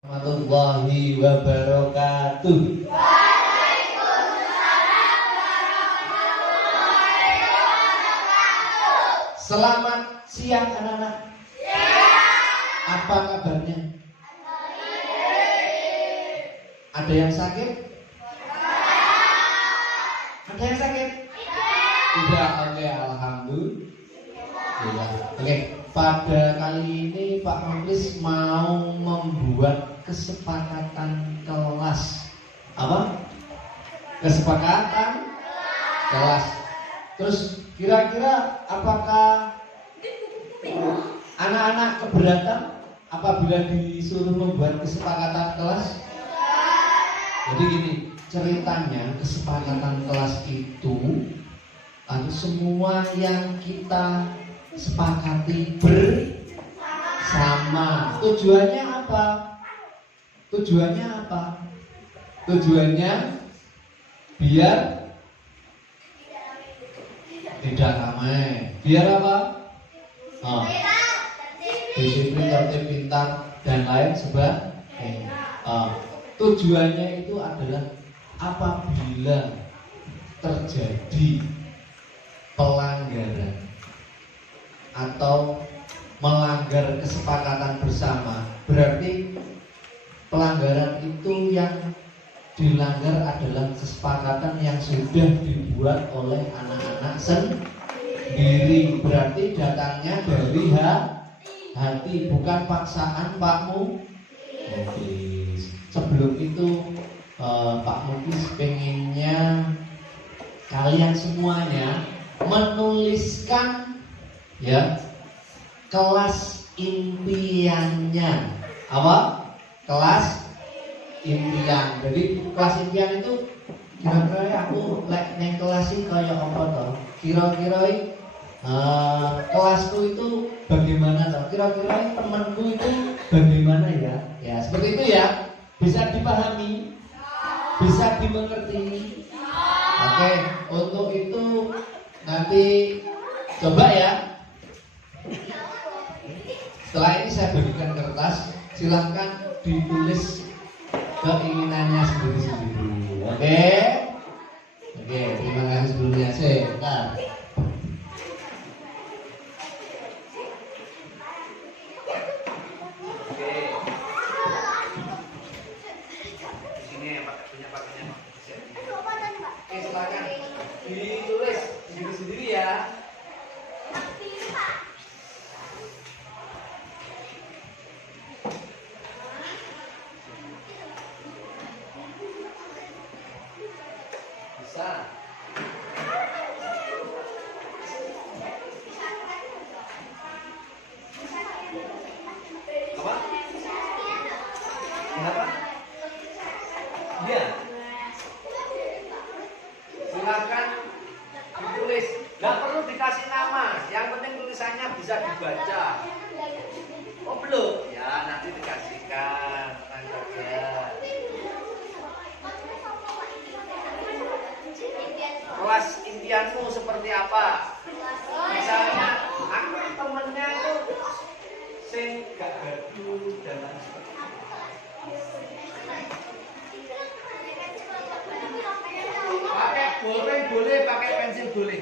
Warahmatullahi wabarakatuh. Selamat siang anak-anak. Apa kabarnya? Ada yang sakit? Ada yang sakit? Tidak. Oke, alhamdulillah. Oke, pada kali ini Pak Mukhlis mau membuat kesepakatan kelas. Apa? Kesepakatan kelas. Terus kira-kira apakah anak-anak keberatan apabila disuruh membuat kesepakatan kelas? Jadi gini, ceritanya kesepakatan kelas itu semua yang kita sepakati bersama. Tujuannya apa? Tujuannya apa? Tujuannya biar tidak ramai. Biar apa? Disiplin, tertib, pintar, dan lain sebagainya. Tujuannya itu adalah apabila terjadi pelanggaran atau melanggar kesepakatan bersama, berarti pelanggaran itu yang dilanggar adalah kesepakatan yang sudah dibuat oleh anak-anak sendiri. Berarti datangnya dari hati, bukan paksaan Pak Mukhlis. Sebelum itu Pak Mukhlis pengennya kalian semuanya menuliskan ya kelas impiannya. Apa? Kelas impian. Jadi kelas impian itu kira-kira aku neng kelas ini kayak apa toh? Kira-kira kelasku itu bagaimana toh? Kira-kira temanku itu bagaimana ya? Ya seperti itu ya. Bisa dipahami? Bisa dimengerti? Oke, untuk itu nanti coba ya. Setelah ini saya berikan kertas, silahkan ditulis keinginannya sendiri-sendiri. Oke? Oke, terima kasih sebelumnya. Sebentar. Ditulis sendiri-sendiri ya. Bisa. Apa? Kenapa? Iya. Silakan ditulis, nggak perlu dikasih nama, yang penting tulisannya bisa dibaca. Oh belum? Ya nanti dikasihkan, saja. Kelas impianmu seperti apa? Misalnya, aku temennya itu sing gak gaduh dan lain sebagainya. Pakai boleh pakai pensil boleh.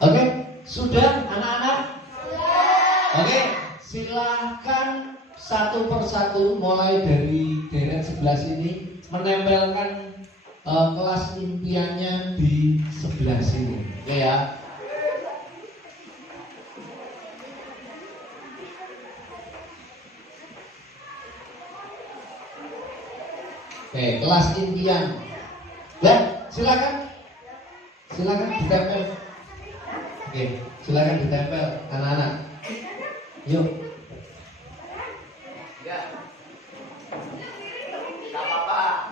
Oke, sudah anak-anak? Oke, silahkan satu persatu mulai dari deret sebelah sini menempelkan kelas impiannya di sebelah sini. Oke ya. Oke, kelas impian. Ya, silakan. Silakan ditempel. Oke, silakan ditempel anak-anak. Yuk. Ya. Enggak apa-apa.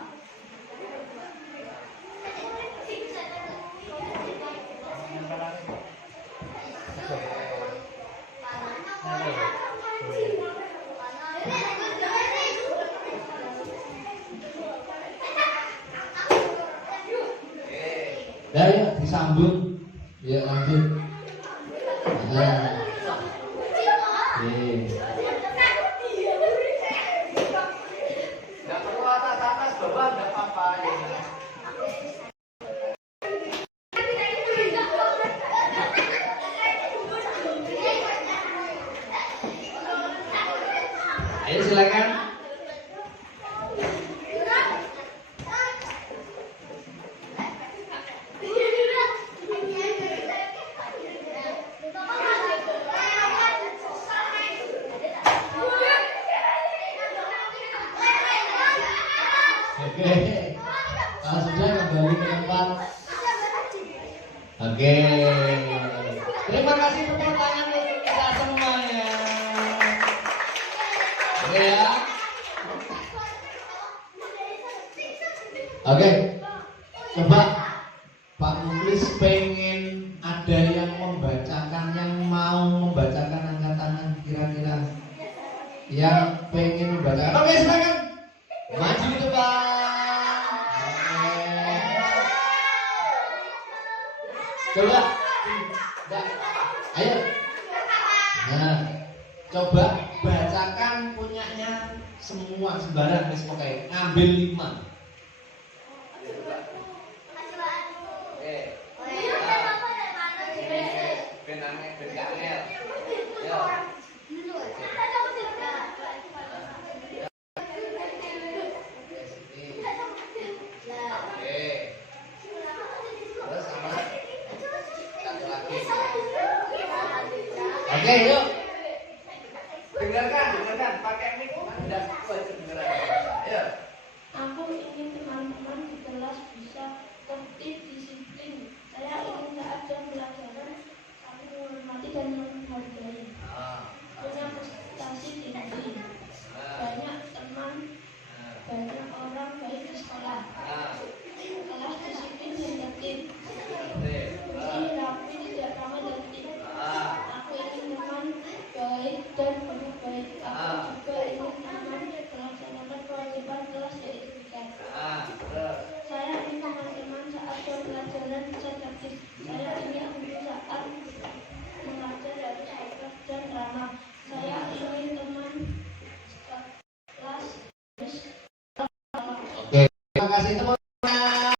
Ya, ya disambung. Ya lanjut. Nah. Nggak perlu atas bawah, nggak apa-apa ya. Ayo silakan. Oke, kalau sudah kembali ke tempat. Oke, terima kasih tepuk tangan untuk kita semuanya. Oke ya. Oke, coba Pak Muklis pengen ada yang membacakan, yang mau membacakan, angkat tangan kira-kira yang pengen membacakan. Oke, silakan maju ke depan. Coba, ayo. Nah, coba bacakan punyanya semua sembarang, wis pokoke ngambil 5. Oke, yuk. Dengarkan, pakai mic Anda kuat dengarkan. Ayo. Aku ingin teman-teman di kelas bisa tertib, disiplin. Saya ingin saat jam pelajaran saling menghormati dan menghargai. Punya prestasi tinggi. Banyak teman, banyak orang baik di sekolah. Kelas disiplin dan tertib. Bersih, rapi, tidak ramai dan tertib. Aku ingin teman baik dan penuh baik. Aku juga ingin teman melaksanakan kewajiban kelas yaitu piket. Saya ingin teman-teman saat jam pelajaran bisa tertib. Saya ingin guru saat mengajar harus ikhlas dan ramah. Saya ingin teman kelas Oke, terima kasih teman-teman.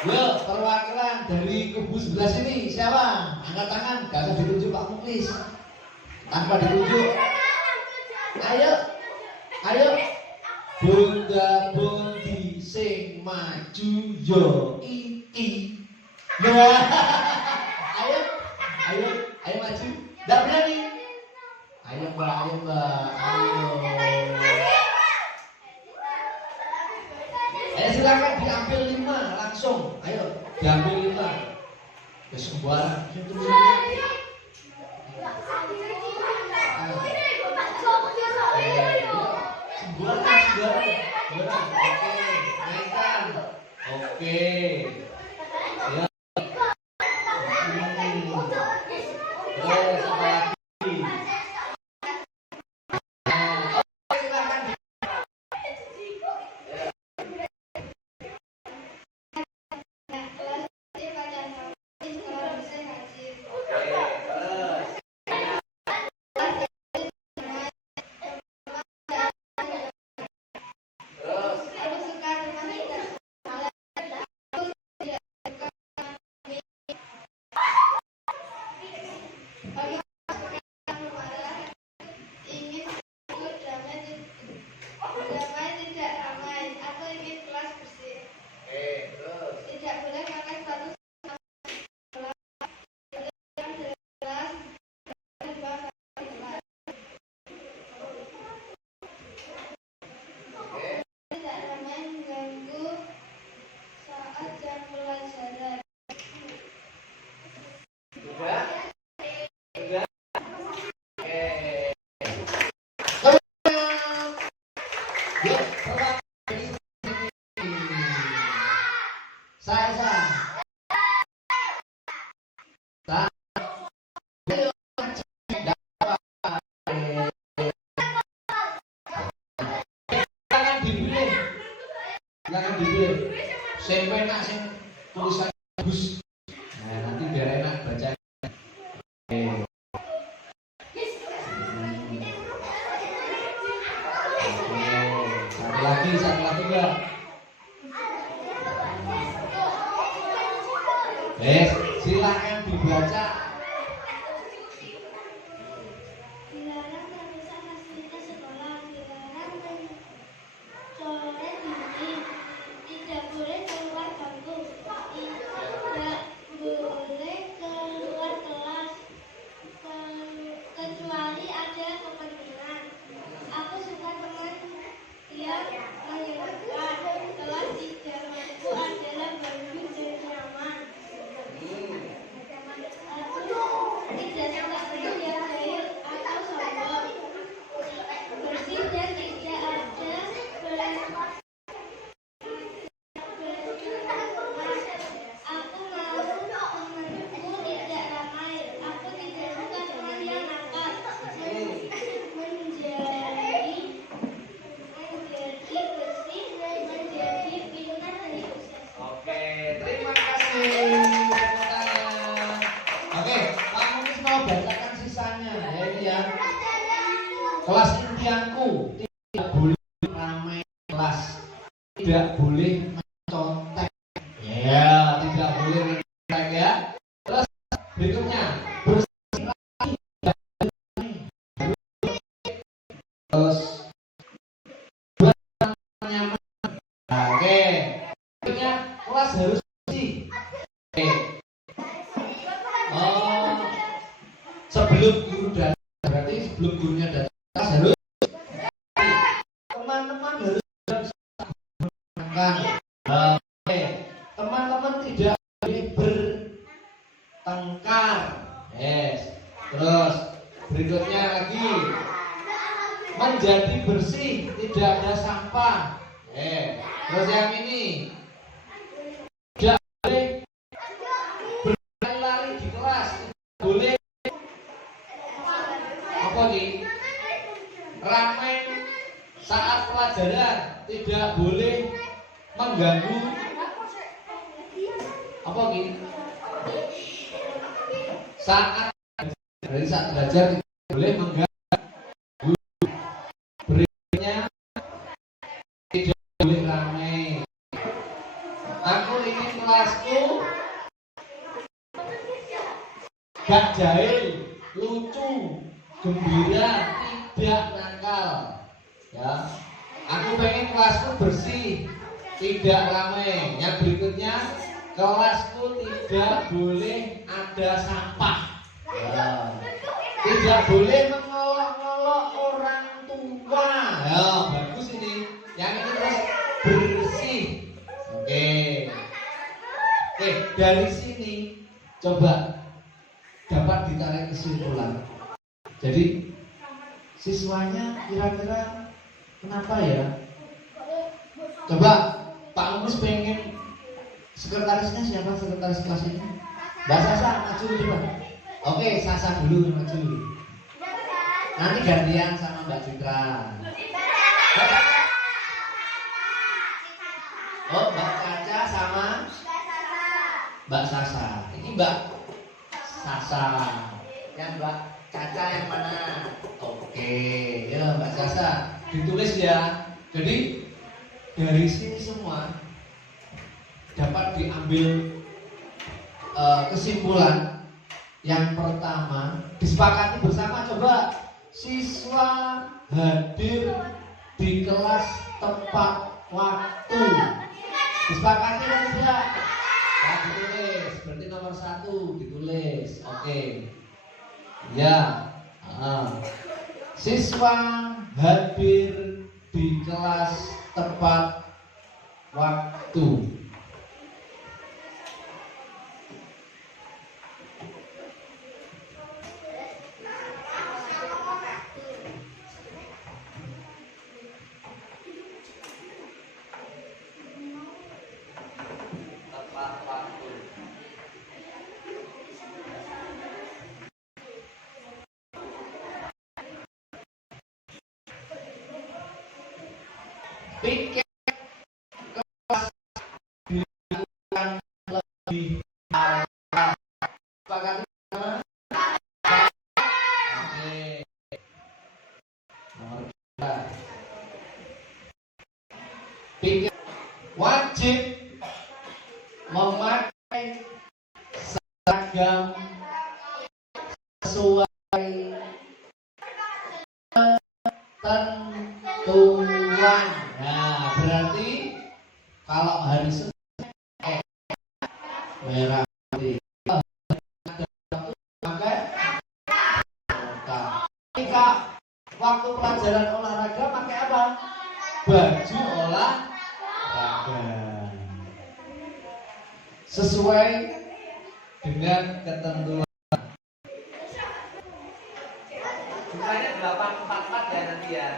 Yuk, perwakilan dari kubu sebelah sini siapa? Angkat tangan, gak usah ditunjuk Pak Muklis. Tanpa ditunjuk. Ayo, ayo. Bunda Bondi sing maju yo iki. Nah, ayo maju. Nggak berani. Ayo Mbak, ayo. Silakan diambil 5 langsung. Ayo, diambil 5. Ya sembarang. Oke. Ya. Terus apa lagi? Silakan dipilih. Sing penak sing tulisan bagus. Nah, nanti biar enak baca. Satu lagi enggak? Silakan dibaca. Dilarang merusak fasilitas sekolah, dilarang mencoret dinding, tidak boleh keluar bangku, tidak boleh keluar kelas, kecuali ada kepentingan. Aku suka teman yang menyenangkan. Kelas idamanku adalah baru dan nyaman. Aku tidak suka teman yang jahil atau sombong. Bersih dan tidak ada aku mau temanku tidak ramai. Aku tidak suka teman yang nakal. Menjadi bersih, menjadi pintar dan sukses. Oke, terima kasih. Oke, Pak Munis mau bacakan sisanya ya ini ya. Kelas impianku tidak boleh ramai kelas, tidak boleh mencontek. Ya, tidak boleh mencontek ya. Terus berikutnya bersih lagi, tidak boleh. Terus buat nyaman. Oke, berikutnya kelas harus bersih. Oke. Oh, sebelum guru datang, berarti sebelum gurunya datang kelas harus teman-teman harus menyenangkan. Oke, teman-teman tidak boleh bertengkar. Yes. Terus berikutnya lagi menjadi bersih, tidak ada sampah. Terus yang ini tidak boleh berlari-lari di kelas, tidak boleh apa nih? Ramai saat pelajaran, tidak boleh mengganggu apa nih? Saat belajar tidak boleh mengganggu. Berikutnya tidak boleh ramai. Aku ingin kelasku gak jahil, lucu, gembira, tidak nakal. Ya, aku pengen kelasku bersih, tidak ramai. Yang berikutnya, kelasku tidak boleh ada sampah. Ya, tidak boleh mengolok-olok orang tua. Ya, bagus ini. Yang ini terus bersih. Oke. Oke, dari sini coba dapat ditarik kesimpulan. Jadi siswanya kira-kira kenapa ya? Coba Pak Umus pengen sekretarisnya siapa sekretaris kelas ini? Mbak Sasa maju coba. Oke, Sasa dulu maju. Nanti gantian sama Mbak Citra. Oh, Mbak Caca sama Mbak Sasa. Ini Mbak Sasa. Yang Mbak Caca yang mana? Oke, ya Mbak Sasa ditulis ya. Jadi dari sini semua dapat diambil kesimpulan. Yang pertama disepakati bersama, coba siswa hadir di kelas tepat waktu. Disepakati kan tidak? Nah, ditulis. Berarti nomor 1 ditulis. Oke. Ya. Siswa hadir di kelas tepat waktu. Piket kelas ketentuan. Nah, berarti kalau hari Senin merah putih, pakai ketika waktu pelajaran olahraga pakai apa? Baju olahraga sesuai dengan ketentuan. Jumlahnya 844 ya nanti ya.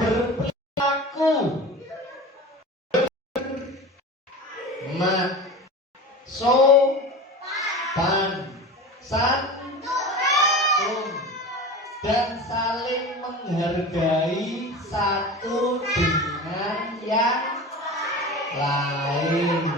Berperilaku sopan, santun, dan saling menghargai satu dengan yang lain.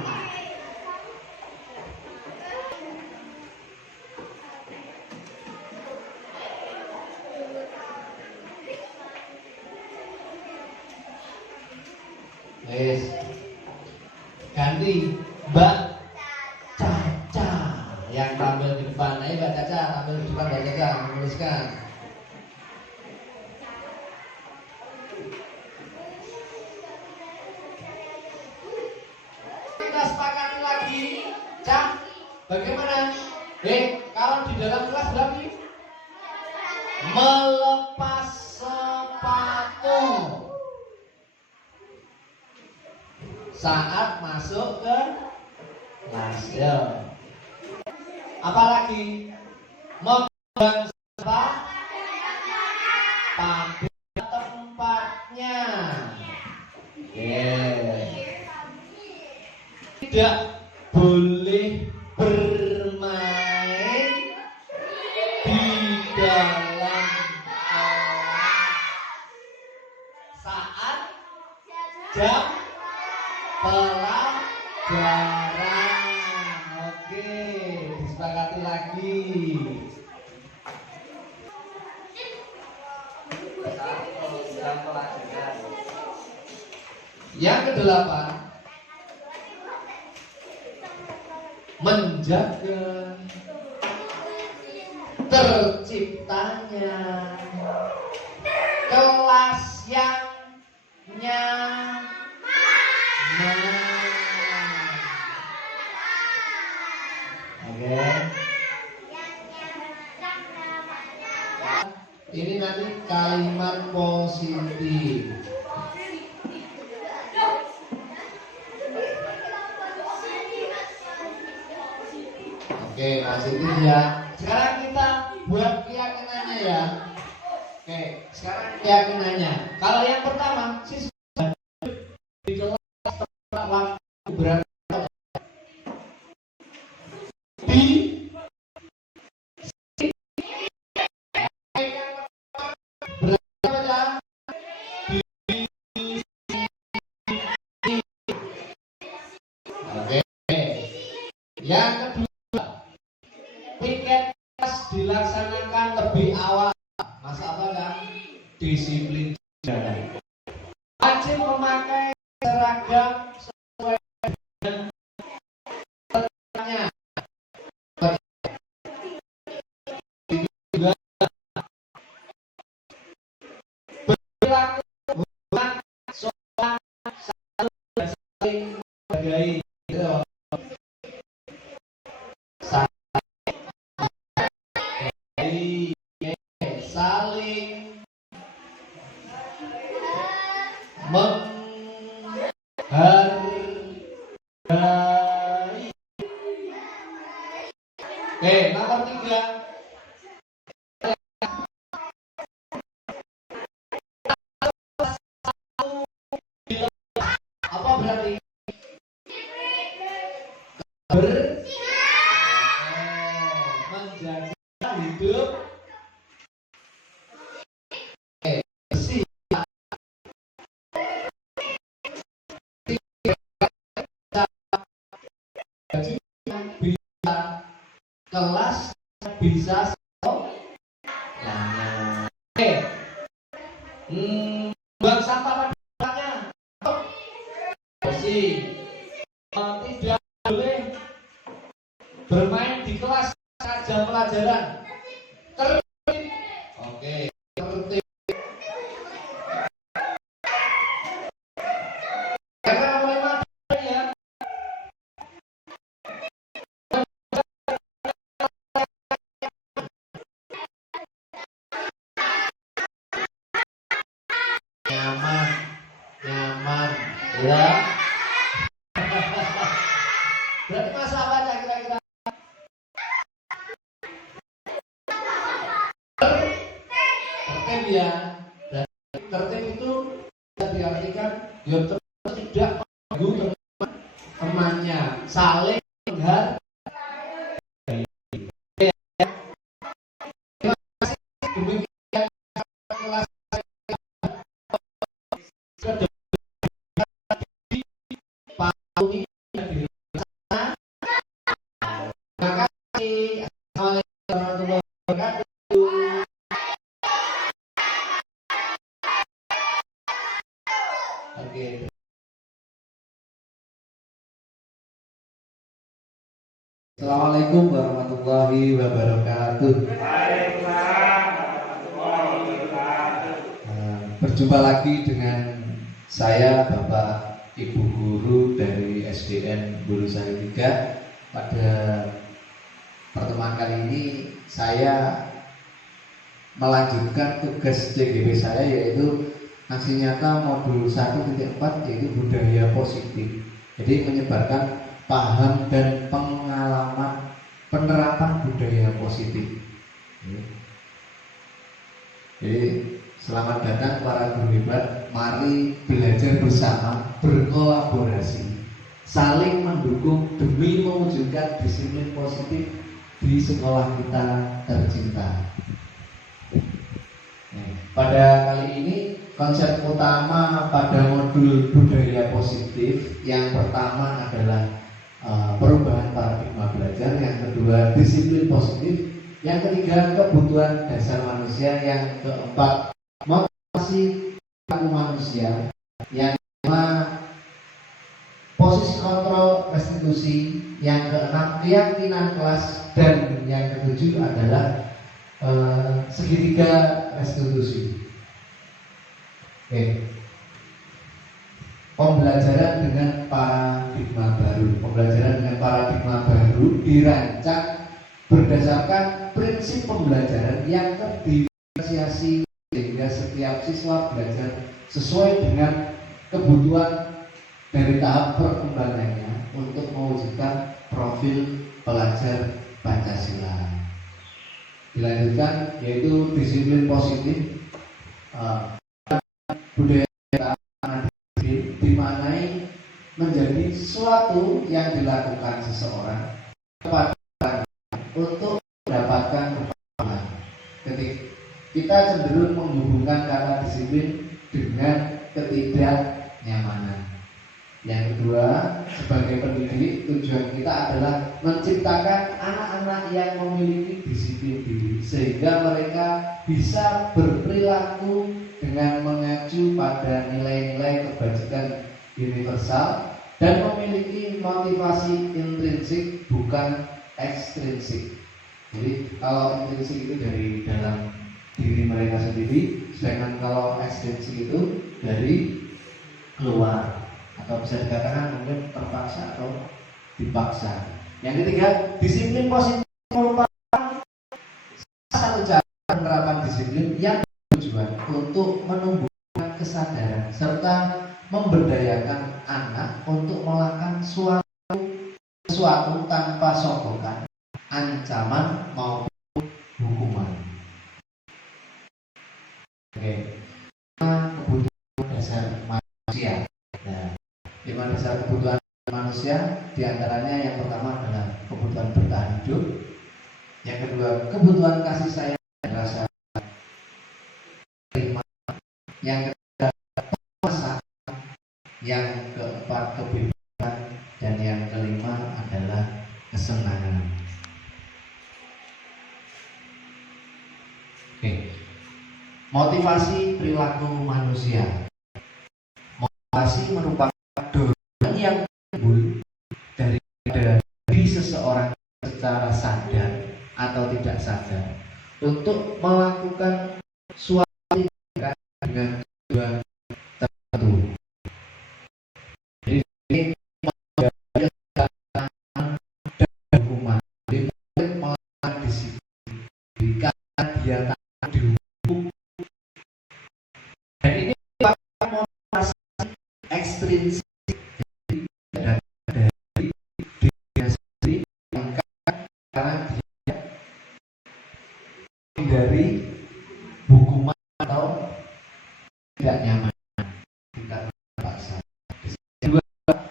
Yes. Ganti Mbak Caca yang tampil di depan. Ayo Mbak Caca, tampil di depan Mbak Caca, menuliskan. Kita sepakati lagi, Cak. Bagaimana? Kalau di dalam kelas berarti melepas sepatu saat masuk ke kelas. Ya. Apalagi memegang pada tempatnya. Tidak boleh bermain di dalam saat jam pelajaran. Oke, disepakati lagi. Jam pelajaran. Yang kedelapan, menjaga terciptanya kelas yang nyaman. Oke. Ini nanti kalimat positif. Oke, positif ya. Sekarang kita buat keyakinannya ya. Oke, sekarang keyakinannya. Kalau yang pertama, siswa di kelas waktu berapa? Yang kedua, piket kelas dilaksanakan lebih awal. Masa apa kan? Disiplin jalan. Wajib memakai seragam sesuai dengan peraturannya. Berlaku hormat, sopan, santun, dan saling menghargai. Saling menghargai. Nomor 3, apa berarti? Menjaga hidup bersih. Bisa kelas bisa buang sampah pada tempatnya bersih. Tidak boleh bermain di kelas saat jam pelajaran. Tertib. Oke, tertib. Karena mulai materi ya. Nyaman, ya. Berarti masa apa kira-kira? Tertib ya. Dan tertib itu bisa diartikan ya tidak mengganggu temannya, saling menghargai. Demikian kelas Assalamualaikum warahmatullahi wabarakatuh. Berjumpa lagi dengan saya Bapak Ibu Guru dari SDN Guru Sari 3. Pada pertemuan kali ini saya melanjutkan tugas CGP saya, yaitu aksi nyata modul 1.4, yaitu budaya positif. Jadi menyebarkan paham dan pengalaman penerapan budaya positif. Jadi selamat datang para guru hebat. Mari belajar bersama, berkolaborasi, saling mendukung demi mewujudkan disiplin positif di sekolah kita tercinta. Pada kali ini konsep utama pada modul budaya positif yang pertama adalah perubahan paradigma belajar, yang kedua disiplin positif, yang ketiga kebutuhan dasar manusia, yang keempat motivasi perilaku manusia, yang kelima posisi kontrol restitusi, yang keenam keyakinan kelas, dan yang ketujuh adalah segitiga restitusi. Oke. Pembelajaran dengan paradigma baru. Pembelajaran dengan paradigma baru dirancang berdasarkan prinsip pembelajaran yang terdiferensiasi sehingga setiap siswa belajar sesuai dengan kebutuhan dari tahap perkembangannya untuk mewujudkan profil pelajar Pancasila. Dilanjutkan yaitu disiplin positif. Budaya dimaknai menjadi sesuatu yang dilakukan seseorang kepada untuk mendapatkan kepuasan. Ketika kita cenderung menghubungkan kata disiplin dengan ketidaknyamanan. Yang kedua, sebagai pendidik, tujuan kita adalah menciptakan anak-anak yang memiliki disiplin diri sehingga mereka bisa berperilaku dengan mengacu pada nilai-nilai kebajikan universal dan memiliki motivasi intrinsik bukan ekstrinsik. Jadi kalau intrinsik itu dari dalam diri mereka sendiri, sedangkan kalau ekstrinsik itu dari luar, atau bisa dikatakan mungkin terpaksa atau dipaksa. Yang ketiga, disiplin positif merupakan satu cara penerapan disiplin yang bertujuan untuk menumbuhkan kesadaran serta memberdayakan anak untuk melakukan sesuatu tanpa sokongan, ancaman maupun hukuman. Oke. Kebutuhan dasar manusia. Nah, 5 dasar kebutuhan manusia diantaranya yang pertama adalah kebutuhan bertahan hidup, yang kedua kebutuhan kasih sayang dan rasa terima, yang ketiga kekuasaan, yang keempat kebebasan, dan yang kelima adalah kesenangan. Oke. Motivasi perilaku manusia. Motivasi merupakan dorongan yang timbul dari diri seseorang secara sadar atau atau tidak sadar untuk melakukan suatu tindakan dengan tujuan tertentu. Jadi ini dan hukuman. Jadi murid melakukan disiplin karena dia tak dihukum. Dan ini motivasi ekstrinsik dari dirinya sendiri, karena dia dari hukuman atau tidak nyaman, tidak terpaksa. Juga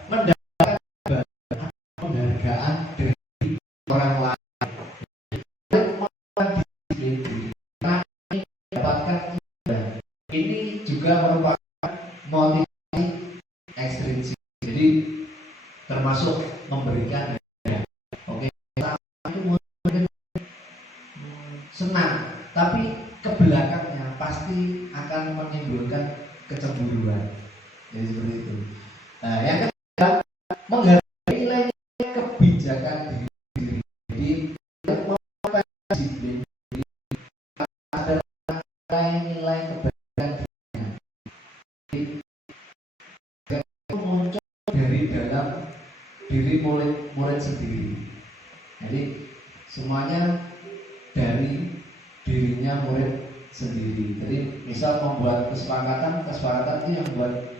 mendapatkan penghargaan dari orang lain. Mendapatkan ini juga merupakan motivasi ekstrinsik. Jadi termasuk memberikan ya. Oke, itu mungkin senang, tapi kebelakangnya pasti akan menimbulkan kecemburuan. Jadi seperti itu. Nah, yang kedua, menghargai nilai kebijakan diri. Jadi melakukan disiplin adalah nilai kebijakan dirinya. Itu muncul dari dalam diri murid sendiri. Jadi semuanya dari dirinya murid sendiri. Jadi misal membuat kesepakatan itu yang buat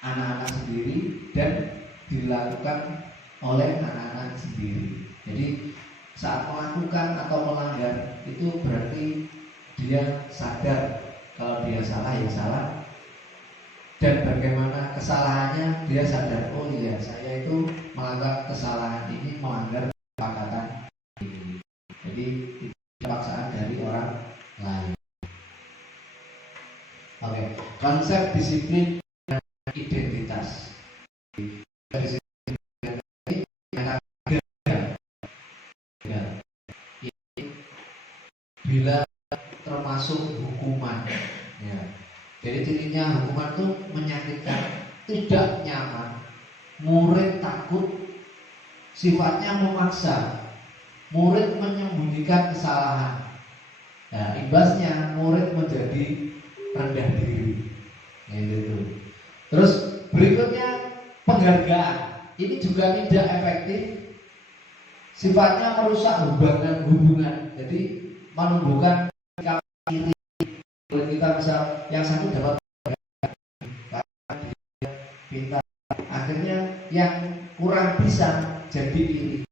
anak-anak sendiri dan dilakukan oleh anak-anak sendiri. Jadi saat melakukan atau melanggar itu berarti dia sadar kalau dia salah ya salah, dan bagaimana kesalahannya dia sadar, oh iya saya itu melakukan kesalahan ini, melanggar kesepakatan ini. Jadi paksaan dari orang lain. Oke, konsep disiplin dan identitas. Disiplin ini bila termasuk hukuman. Ya. Jadi cirinya hukuman itu menyakitkan, tidak nyaman, murid takut, sifatnya memaksa. Murid menyembunyikan kesalahan. Nah, imbasnya murid menjadi rendah diri. Gitu. Terus berikutnya penghargaan. Ini juga tidak efektif. Sifatnya merusak hubungan. Jadi menumbuhkan iri. Kalau kita misal yang satu dapat pintar, akhirnya yang kurang bisa jadi iri.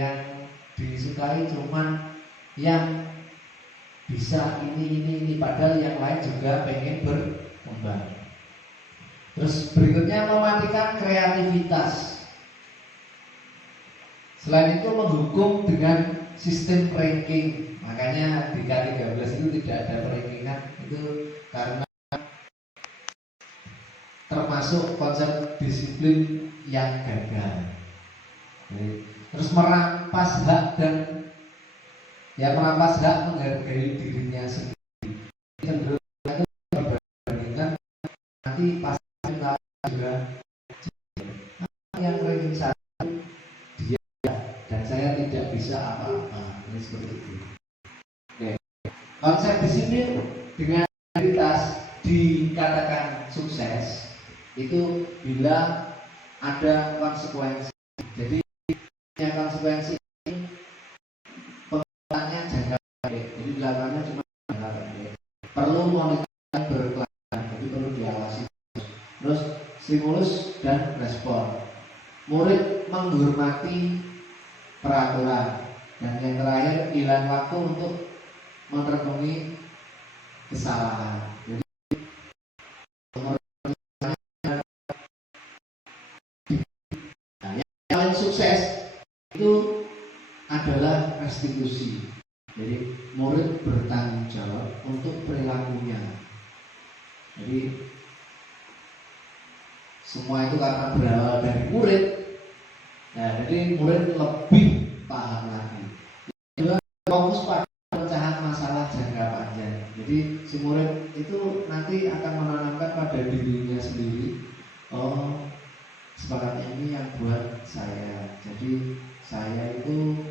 Yang disukai cuman yang bisa ini padahal yang lain juga pengen berkembang. Terus berikutnya mematikan kreativitas. Selain itu menghukum dengan sistem ranking. Makanya di K13 itu tidak ada rankingan, itu karena termasuk konsep disiplin yang gagal. Terus merampas hak dan merampas hak menghargai dirinya sendiri. Cenderung itu berbandingkan nanti pasti juga yang ranking satu dia dan saya tidak bisa apa-apa. Ini seperti itu. Oke. Konsep disiplin dengan identitas dikatakan sukses itu bila ada konsekuensi. Jadi yang konsekuensi ini pengelolaannya jangka pendek, jadi dilakukannya cuma jangka pendek. Perlu monitoring berkelanjutan, jadi perlu diawasi. Terus stimulus dan respon. Murid menghormati peraturan, dan yang terakhir hilang waktu untuk merenungi kesalahan. Jadi yang paling sukses itu adalah restitusi. Jadi murid bertanggung jawab untuk perilakunya. Jadi semua itu karena berawal dari murid. Nah, jadi murid lebih paham lagi. Kedua, fokus pada pemecahan masalah jangka panjang. Jadi si murid itu nanti akan menanamkan pada dirinya sendiri, oh sepakat ini yang buat saya. Jadi saya itu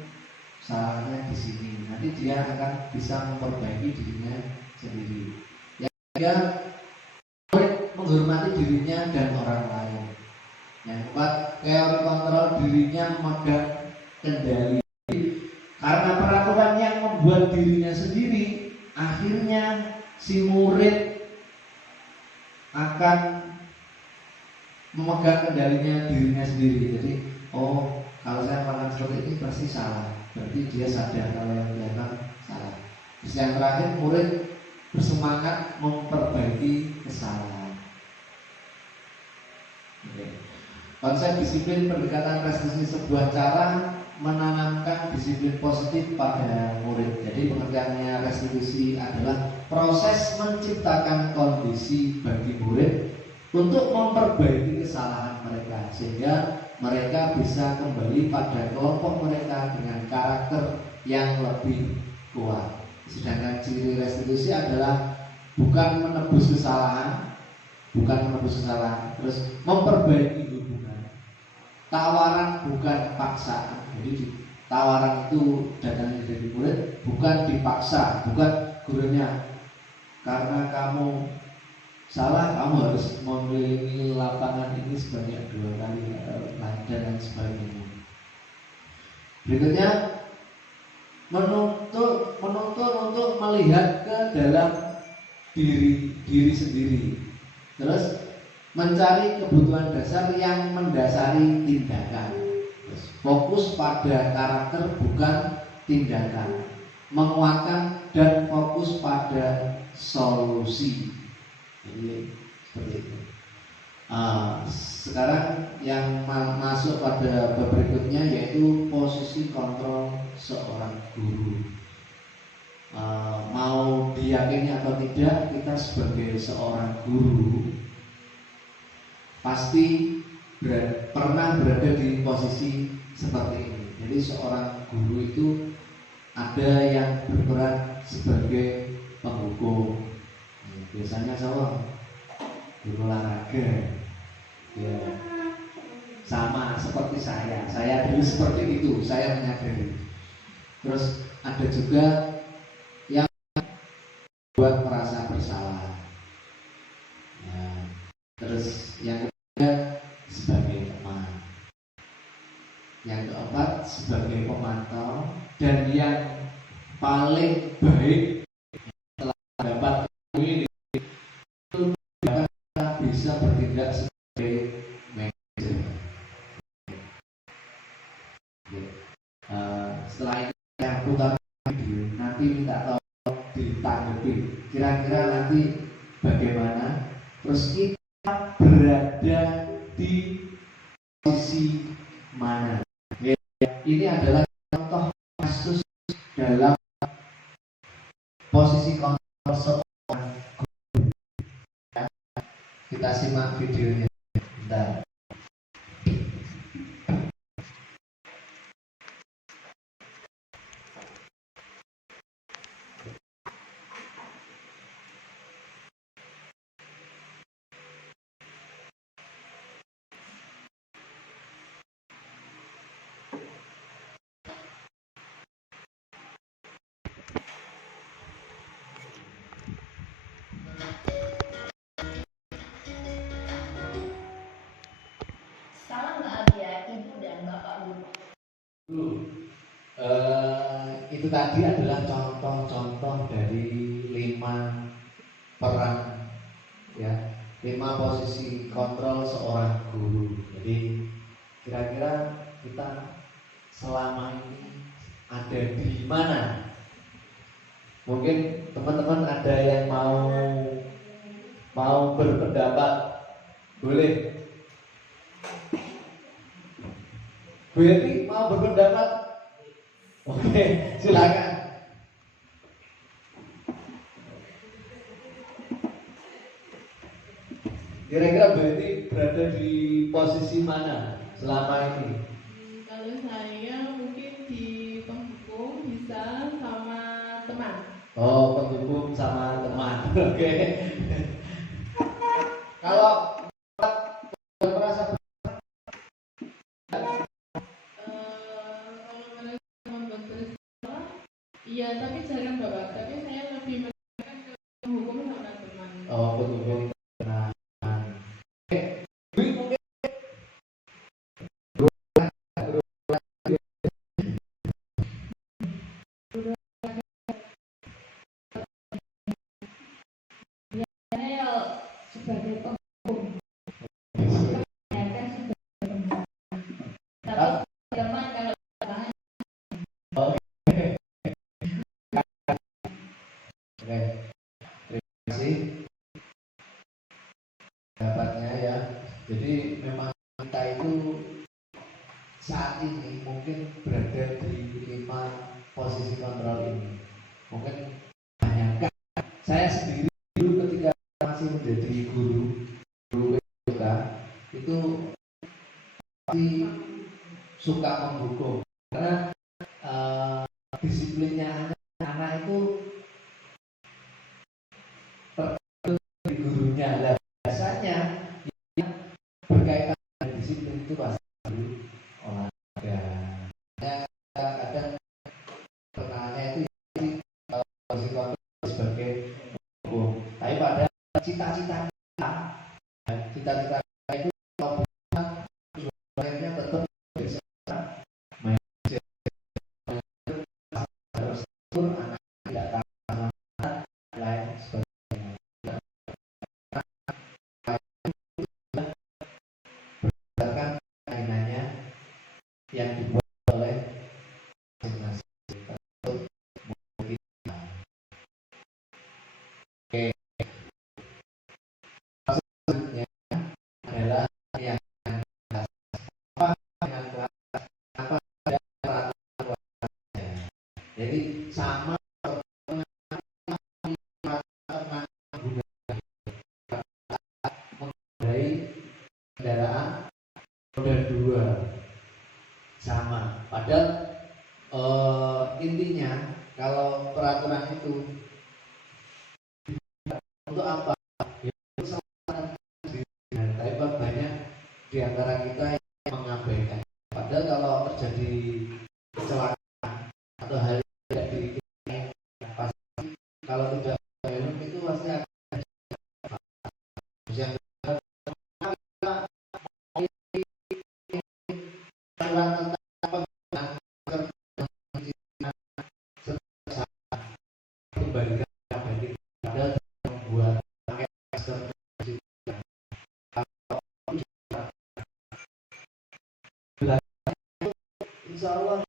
salahnya di sini. Nanti dia akan bisa memperbaiki dirinya sendiri. Yang ketiga, murid menghormati dirinya dan orang lain. Yang keempat, teori kontrol dirinya memegang kendali. Karena peraturan yang membuat dirinya sendiri, akhirnya si murid akan memegang kendalinya dirinya sendiri. Jadi, oh, kalau saya makan seperti ini pasti salah. Berarti dia sadar kalau yang dilakukan salah. Terus yang terakhir, murid bersemangat memperbaiki kesalahan. Konsep disiplin pendekatan restitusi sebuah cara menanamkan disiplin positif pada murid. Jadi pengertiannya restitusi adalah proses menciptakan kondisi bagi murid untuk memperbaiki kesalahan mereka sehingga mereka bisa kembali pada kelompok mereka dengan karakter yang lebih kuat. Sedangkan ciri restitusi adalah bukan menebus kesalahan, terus memperbaiki hubungan. Tawaran bukan paksaan. Jadi tawaran itu datangnya dari murid, bukan dipaksa, bukan gurunya karena kamu salah kamu harus mengelilingi lapangan ini sebanyak 2 kali dan lain sebagainya. Berikutnya menuntut untuk melihat ke dalam diri sendiri. Terus mencari kebutuhan dasar yang mendasari tindakan. Terus fokus pada karakter bukan tindakan. Menguatkan dan fokus pada solusi. Jadi seperti itu. Sekarang yang masuk pada bab berikutnya yaitu posisi kontrol seorang guru. Mau diyakini atau tidak, kita sebagai seorang guru pasti pernah berada di posisi seperti ini. Jadi seorang guru itu ada yang berperan sebagai penghukum. Biasanya seorang guru olahraga, ya sama seperti saya dulu seperti itu, saya menyadari. Terus ada juga yang buat merasa bersalah. Nah, terus yang ketiga sebagai teman, yang keempat sebagai pemantau, dan yang paling baik setelah dapat ini bisa bertindak sebagai manajer. Setelah ini saya putar video, nanti minta tolong ditanggapi. Kira-kira nanti bagaimana? Terus kita berada di posisi mana? Ini adalah contoh kasus dalam posisi kontrol seorang guru. Kita simak videonya. Bentar. Salam bahagia Ibu dan Bapak Guru. Itu tadi adalah contoh-contoh dari 5 peran, ya, 5 posisi kontrol seorang guru. Jadi kira-kira kita selama ini ada di mana? Mungkin teman-teman ada yang mau berpendapat, boleh. Bu Yeti mau berpendapat? Oke, silakan. Kira-kira Bu Yeti berada di posisi mana selama ini? Kalau saya mungkin di penghukum bisa sama teman. Oh, pendukung sama teman. Oke. Kalau merasa Iya, tapi jarang Bapak. Tapi saya lebih menekankan ke hukum sama teman. Oh, betul. Nah, Dwi mungkin Saya sebagai penghukum kebanyakan sebagai penghukum. Tapi teman kalau bahan Oke, terima kasih pendapatnya ya. Jadi memang kita itu saat ini mungkin berada di 5 posisi kontrol ini. Mungkin bayangkan saya sendiri dulu ketika masih menjadi guru PK itu pasti suka menghukum karena disiplinnya anak itu di gurunya lah. Biasanya yang berkaitan dengan disiplin itu pasti olahraga. Kadang kenalnya itu posisi kontrol sebagai hukum. Tapi pada cita-cita itu kalau bisa sebenarnya tetap bisa harus anak tidak tahu lain sebagainya. Berdasarkan mainannya yang dibuat oleh masing-masing untuk kita. Oke. Selanjutnya adalah yang apa dengan kelas apa ada peraturan kelasnya. Jadi sama mengendarai kendaraan roda 2 sama. Padahal intinya kalau peraturan itu untuk apa? Tapi banyak di antara kita yang mengabaikan. Padahal kalau terjadi kecelakaan atau hal yang tidak diinginkan, pasti kalau tidak helm itu pasti akan yang kembalikan padahal membuat pakai masker insya Allah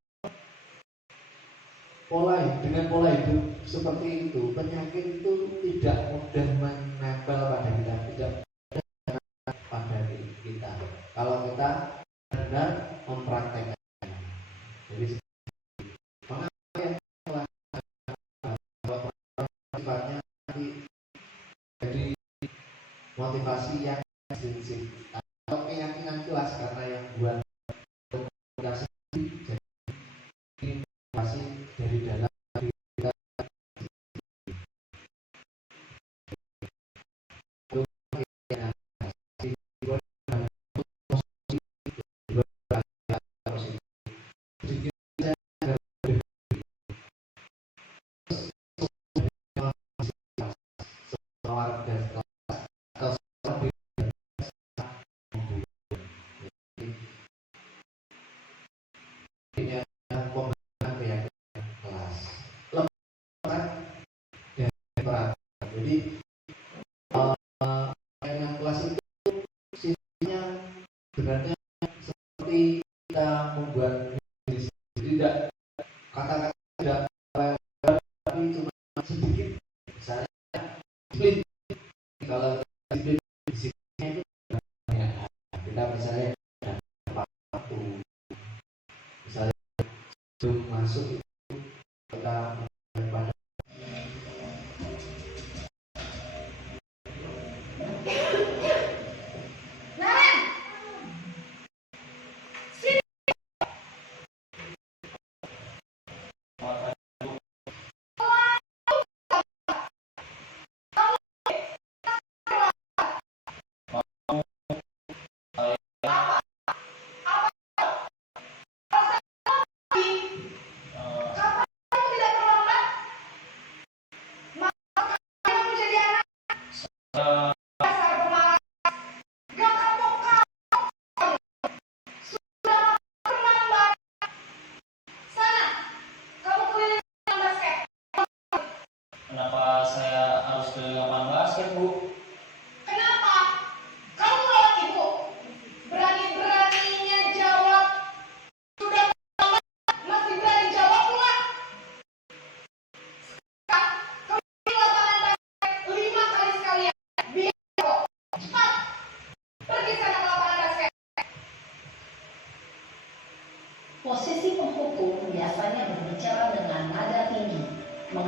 dengan pola hidup seperti itu penyakit itu tidak mudah menempel pada kita, tidak mudah pada kita kalau kita benar mempraktekkan. Jadi sifatnya jadi motivasi yang ekstensif atau keyakinan kelas karena yang buat komunikasi jadi motivasi dari dalam diri kita. Jadi dengan kelas itu sisinya sebenarnya seperti kita membuat diri sendiri, tidak kata-kata tidak tapi cuma sedikit misalnya disiplin. Kalau disiplin disiplinnya itu banyak. Kita misalnya waktu misalnya sebelum masuk itu kita pada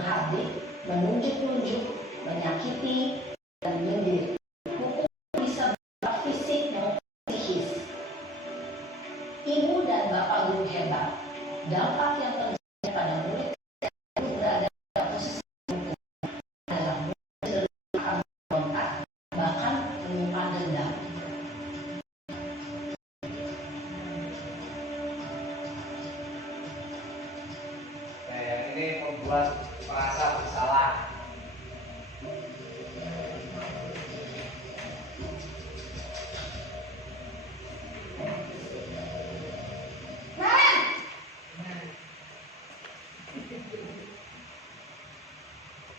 menghardik, menunjuk-nunjuk, menyakiti, dan menyindir. Hukum bisa bersifat fisik maupun psikis. Ibu dan bapak guru hebat, dampak yang terjadi pada murid yang berada pada posisi hukum adalah murid akan berontak, bahkan menyimpan dendam. Yang ini membuat merasa bersalah.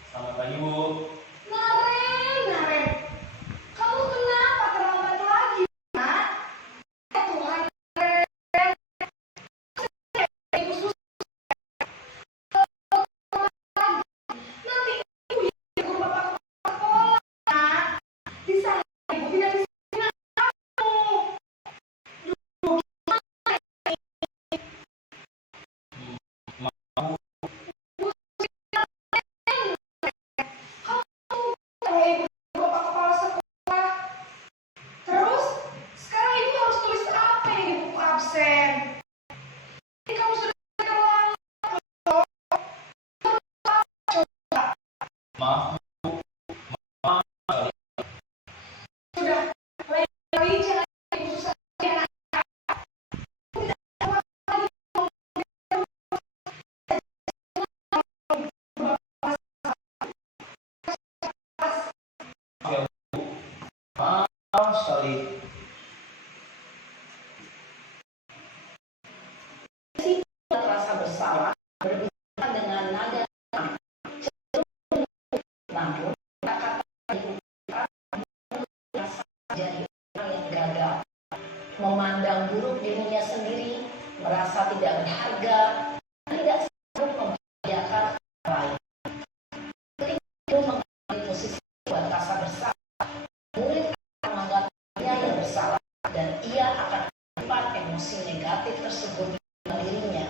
Selamat pagi, Bu. Naren, kamu kenapa terlambat lagi, Nak? Ya Tuhan, ibu susah. Nanti ibu yang guru bapak ke sekolah, Nak. Di sana ibu tidak bisa kamu. Kalau ibu bapak kepala sekolah, terus sekarang ibu harus tulis apa yang di buku absen? Ini kamu sudah terlambat loh. Maaf, Sudah, lain jangan ibu susah ya, Nak. maaf sekali. Rasa bersalah berbicara dengan nada cenderung, namun kata-kata ibu merasa jadi orang yang gagal, memandang buruk dirinya sendiri, merasa tidak berharga, tidak sanggup membahagiakan orang lain. Ketika ibu mengambil posisi buat rasa bersalah, murid akan menganggap ia yang bersalah dan ia akan menyimpan emosi negatif tersebut dalam dirinya.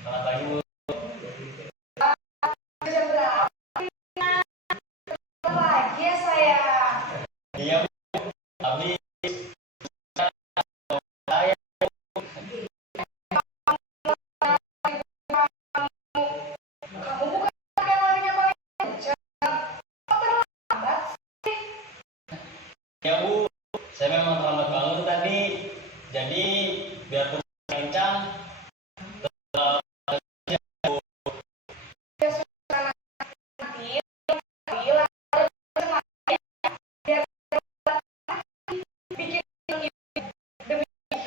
Selamat pagi, Bu. Jam berapa? Lagi ya sayang. Iya, Bu. Habis saya Kamu bukan yang larinya paling kencang. Kok terlambat sih? ya, Bu. Saya memang terlambat bangun tadi. Jadi biarpun kencang, Ya sudah nanti bilang biar bikin demi ini.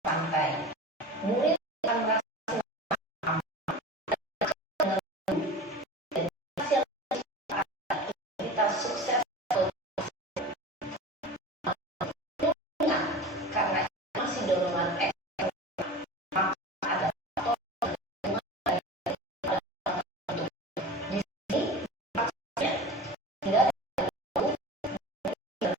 Pantai. Murid akan merasa aman dengan dan hasil aktivitas sukses karena masih dorongan maka ada faktor untuk di sini maksudnya tidak tentu saja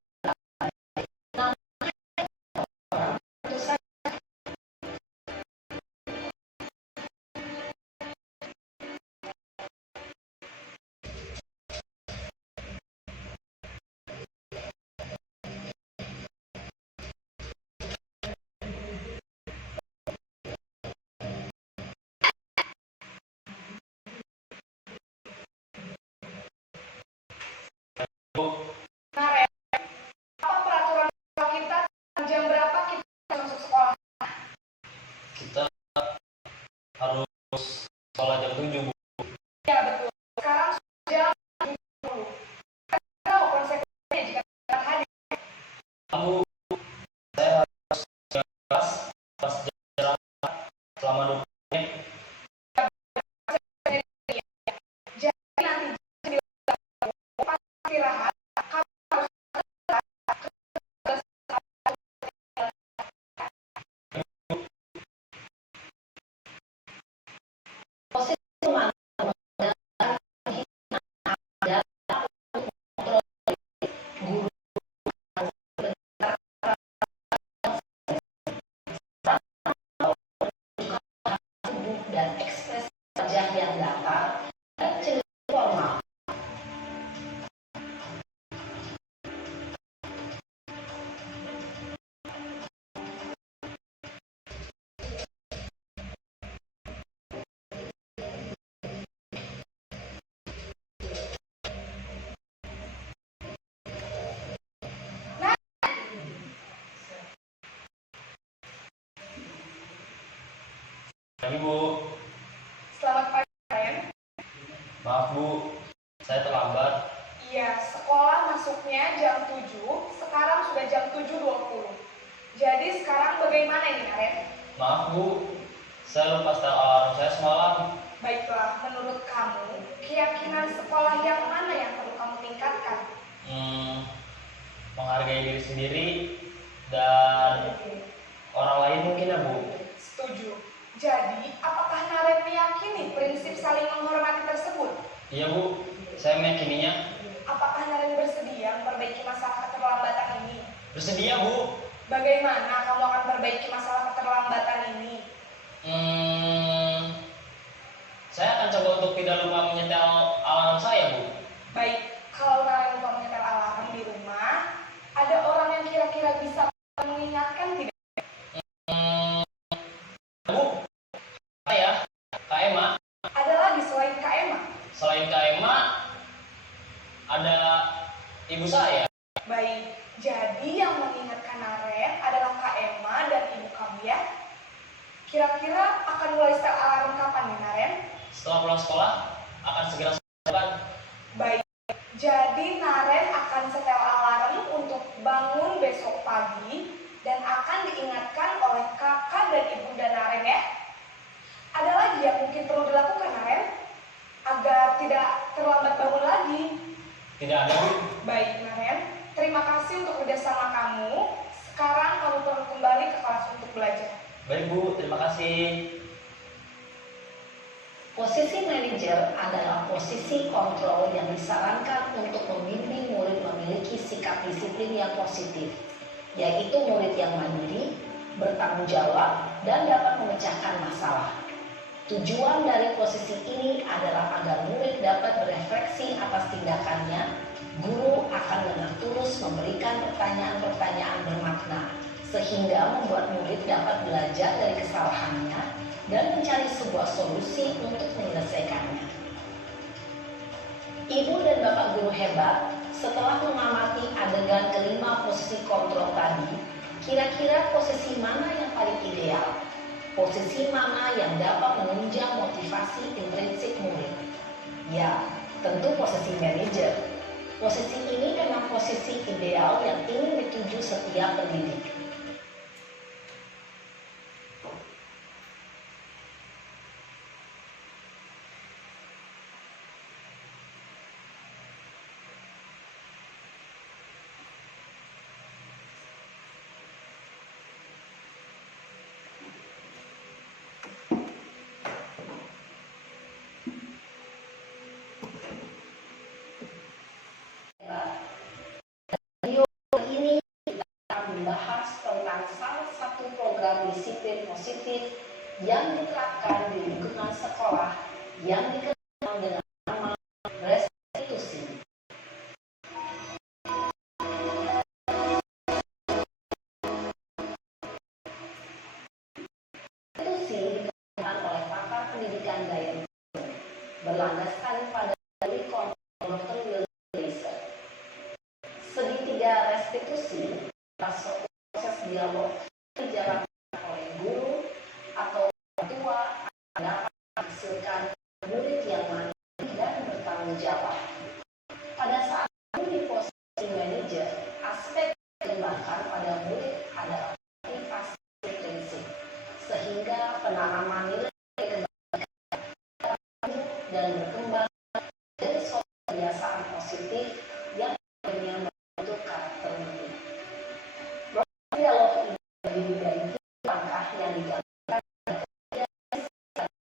Nah, apa peraturan sekolah kita? Jam berapa kita masuk sekolah? kita harus sekolah jam 7, Bu. Ya betul. Sekarang wajah yang datar dan cenderung formal. Pagi Bu, Selamat pagi, Ren. maaf Bu, saya terlambat. Iya, sekolah masuknya jam 7, sekarang sudah jam 7.20. Jadi sekarang bagaimana ini, Ren? Maaf Bu, saya lupa setel alarm saya semalam. Baiklah, menurut kamu, keyakinan sekolah yang mana yang perlu kamu tingkatkan? Menghargai diri sendiri dan orang lain mungkin ya Bu. Setuju. Jadi, apakah Naren meyakini prinsip saling menghormati tersebut? Iya Bu, saya meyakininya. Apakah Naren bersedia memperbaiki masalah keterlambatan ini? Bersedia Bu. Bagaimana kamu akan memperbaiki masalah keterlambatan ini? Saya akan coba untuk tidak lupa menyetel alarm saya Bu. Baik, kalau Naren lupa menyetel alarm di rumah, ada orang yang kira-kira bisa mengingatkan tidak? Bu, saya, Kak Emma. Ada lagi selain Kak Emma? Selain Kak Emma, ada ibu saya. Baik, jadi yang mengingatkan Naren adalah Kak Emma dan ibu kamu ya? Kira-kira akan mulai setel alarm kapan nih Naren? Setelah pulang sekolah, akan segera setel. Baik, jadi Naren akan setel alarm untuk bangun besok pagi dan akan diingatkan oleh kakak dan ibunda Naren ya? Ada lagi yang mungkin perlu dilakukan Naren? Agar tidak terlambat bangun lagi. Tidak ada Bu. Baik Naren, terima kasih untuk kerjasama kamu. Sekarang kamu perlu kembali ke kelas untuk belajar. Baik Bu, terima kasih. Posisi manajer adalah posisi kontrol yang disarankan untuk membimbing murid memiliki sikap disiplin yang positif, yaitu murid yang mandiri, bertanggung jawab, dan dapat memecahkan masalah. Tujuan dari posisi ini adalah agar murid dapat berefleksi atas tindakannya. Guru akan dengan tulus memberikan pertanyaan-pertanyaan bermakna, sehingga membuat murid dapat belajar dari kesalahannya dan mencari sebuah solusi untuk menyelesaikannya. Ibu dan bapak guru hebat, setelah mengamati adegan kelima posisi kontrol tadi, kira-kira posisi mana yang paling ideal? Posisi mana yang dapat menunjang motivasi intrinsik murid? Ya, tentu posisi manajer. Posisi ini memang posisi ideal yang ingin dituju setiap pendidik. Ini kita akan membahas tentang salah satu program disiplin positif yang diterapkan di lingkungan sekolah yang dikenal dengan nama restitusi. Restitusi dikembangkan oleh pakar pendidikan Diane berlandaskan pada teori kontrol Dr. William Glasser. Segitiga restitusi adalah proses dialog yang dijalankan oleh guru atau orang tua agar dapat menghasilkan murid yang mandiri dan bertanggung jawab. Pada saat di posisi manajer, aspek yang dikembangkan pada murid adalah motivasi intrinsik, sehingga penanaman nilai dan berkembang dari suatu kebiasaan positif yang akhirnya membentuk karakter murid. Proses dialog ini terdiri dari tiga langkah yang dijalankan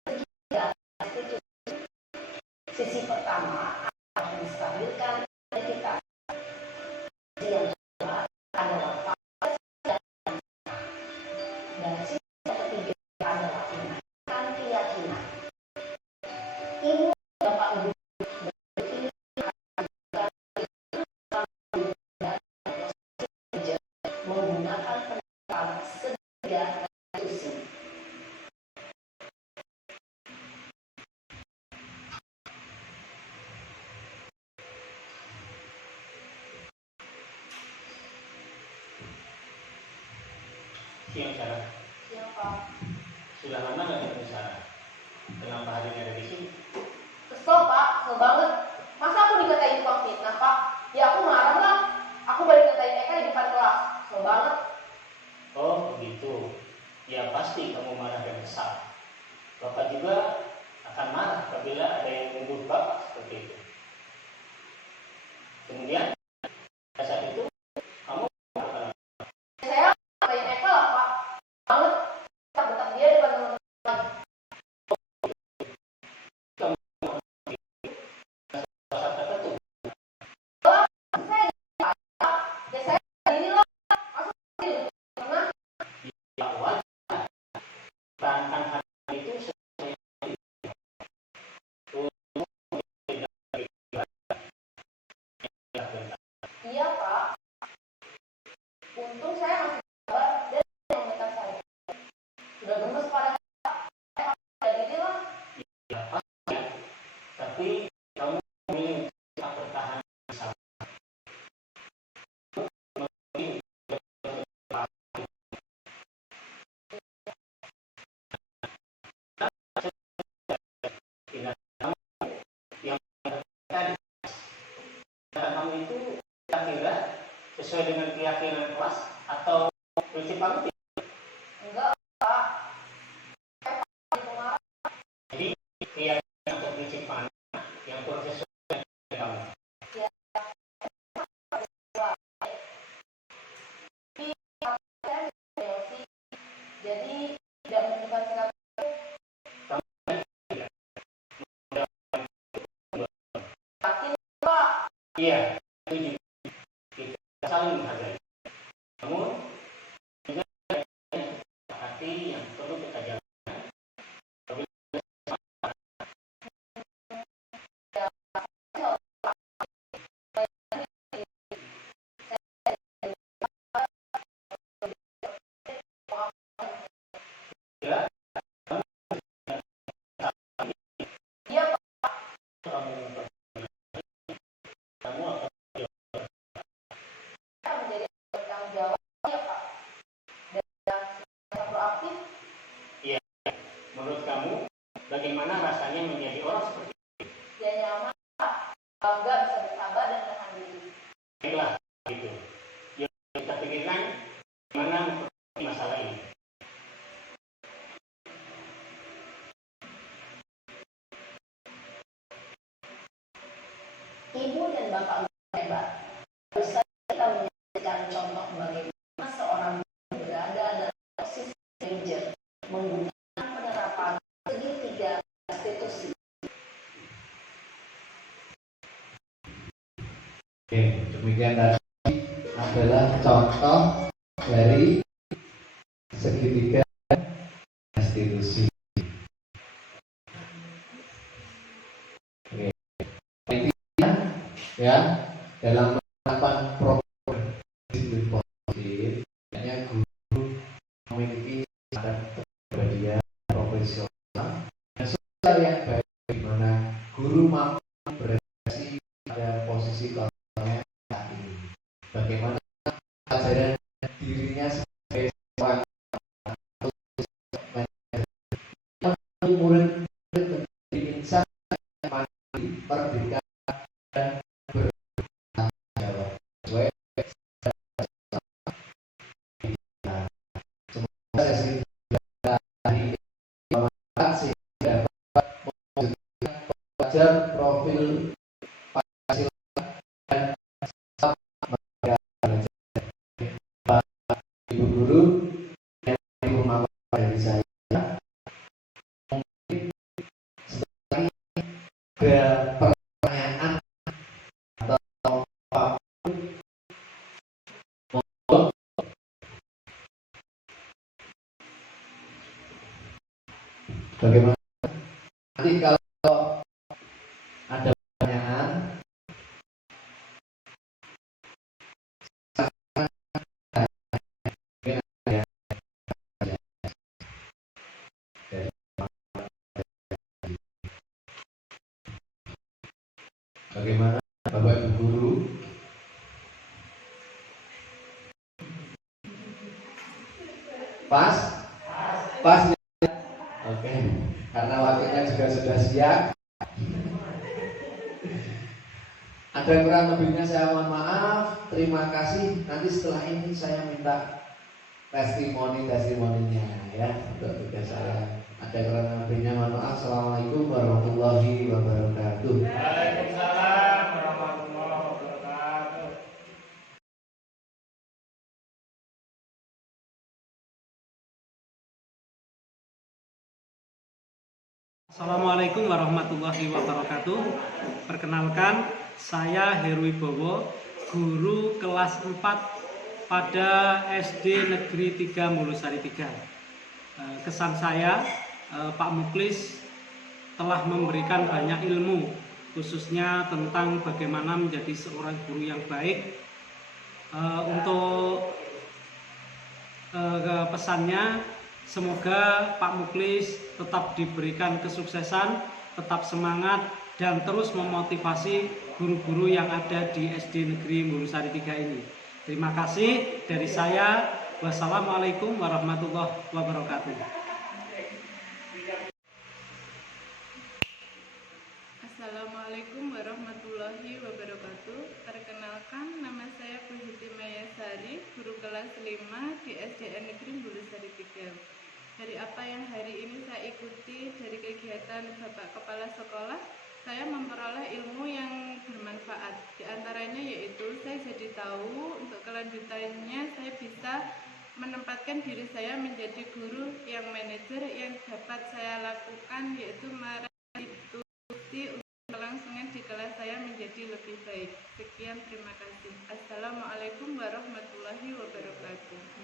dari tiga restitusi. Sisi pertama adalah menstabilkan identitas. Sisi yang kedua adalah fase dan sisi yang ketiga adalah menaikkan keyakinan. Ibu Bapak Guru menggunakan pendekatan segera restitusi. Siang Sarah, Siapa? sudah lama nggak ketemu Sarah? Kenapa hari ini ada di sini? Kesel Pak, kesel banget. Masa aku dikatain tukang fitnah Pak? Ya aku marah lah. Aku balik katain Eka di depan kelas. Kesel banget. Oh begitu. Ya pasti kamu marah dan kesal. Bapak juga akan marah apabila ada yang menuduh Bapak seperti itu. Kemudian pada saat itu kamu akan Saya katain Eka lah Pak. Banget. Bentak dia di depan teman-teman. saat tertentu. Ya saya ini lah. Masa sih pernah? Ya wajar. Tantang hati itu sesuai Iya Pak. Untung saya masih sabar dan meminta saya. Sudah gemes pada saya ini lah. ya pasti ya. Tapi kamu memilih untuk bertahan bersama. Yang tadi cara kamu itu kira-kira sesuai dengan keyakinan kelas atau prinsip kamu tidak? Enggak Pak. Itu marah. Jadi keyakinan atau prinsip mana yang kurang sesuai dengan kamu? Jadi tidak menunjukkan sikap yakin Pak. Iya, setuju. Kita saling menghargai. Namun juga ada hati yang perlu kita jalankan. Bila Iya Pak. kamu akan Saya menjadi bertanggung jawab ya Pak. Dan yang proaktif. iya. Menurut kamu bagaimana rasanya menjadi orang seperti Ya nyaman Pak. Bangga bisa bersabar dan menahan diri. inilah gitu. Yuk kita pikirkan bagaimana memperbaiki masalah ini. Ibu dan Bapak Guru hebat. Bisa kita menyaksikan contoh bagaimana seorang guru berada dalam posisi manajer menggunakan penerapan segitiga restitusi. Oke, demikian tadi adalah contoh dari segitiga restitusi. Oke, intinya ya dalam penerapan program disiplin positif, hanya guru memiliki standar kepribadian profesional dan sosial yang baik, di mana guru mampu berekspresi pada posisi kontennya saat ini. Bagaimana ajaran dirinya sebagai seorang murid menjadi insan yang mandiri, merdeka dan bertanggung jawab. Sesuai semoga sesi hari ini bermanfaat sehingga dapat mewujudkan pelajar profil Pancasila dan sikap merdeka belajar. Bapak Ibu guru yang bermanfaat dari saya, mungkin sebentar ada pertanyaan atau apapun, monggo. Bagaimana nanti kalau Bagaimana Bapak Ibu guru? Pas? Pas ya? Oke, karena waktunya juga sudah siap. Ada yang kurang lebihnya saya mohon maaf. Terima kasih. Nanti setelah ini saya minta testimoninya ya untuk tugas saya. Ada yang kurang lebihnya mohon maaf. Assalamualaikum warahmatullahi wabarakatuh. Waalaikumsalam warahmatullahi wabarakatuh. Assalamualaikum warahmatullahi wabarakatuh. Perkenalkan, saya Heru Wibowo, guru kelas 4 pada SD Negeri 3 Mulusari 3. Kesan saya, Pak Muklis telah memberikan banyak ilmu, khususnya tentang bagaimana menjadi seorang guru yang baik. Untuk pesannya, semoga Pak Muklis tetap diberikan kesuksesan, tetap semangat, dan terus memotivasi guru-guru yang ada di SD Negeri Mulusari 3 ini. Terima kasih dari saya. Wassalamualaikum warahmatullahi wabarakatuh. Assalamualaikum warahmatullahi wabarakatuh. Perkenalkan, nama saya Bu Siti Mayasari, guru kelas 5 di SDN Negeri Mulusari 3. Dari apa yang hari ini saya ikuti dari kegiatan Bapak Kepala Sekolah, saya memperoleh ilmu yang bermanfaat. Di antaranya yaitu saya jadi tahu untuk kelanjutannya saya bisa menempatkan diri saya menjadi guru yang manajer yang dapat saya lakukan, yaitu mengikuti kelangsungan di kelas saya menjadi lebih baik. Sekian, terima kasih. Assalamualaikum warahmatullahi wabarakatuh.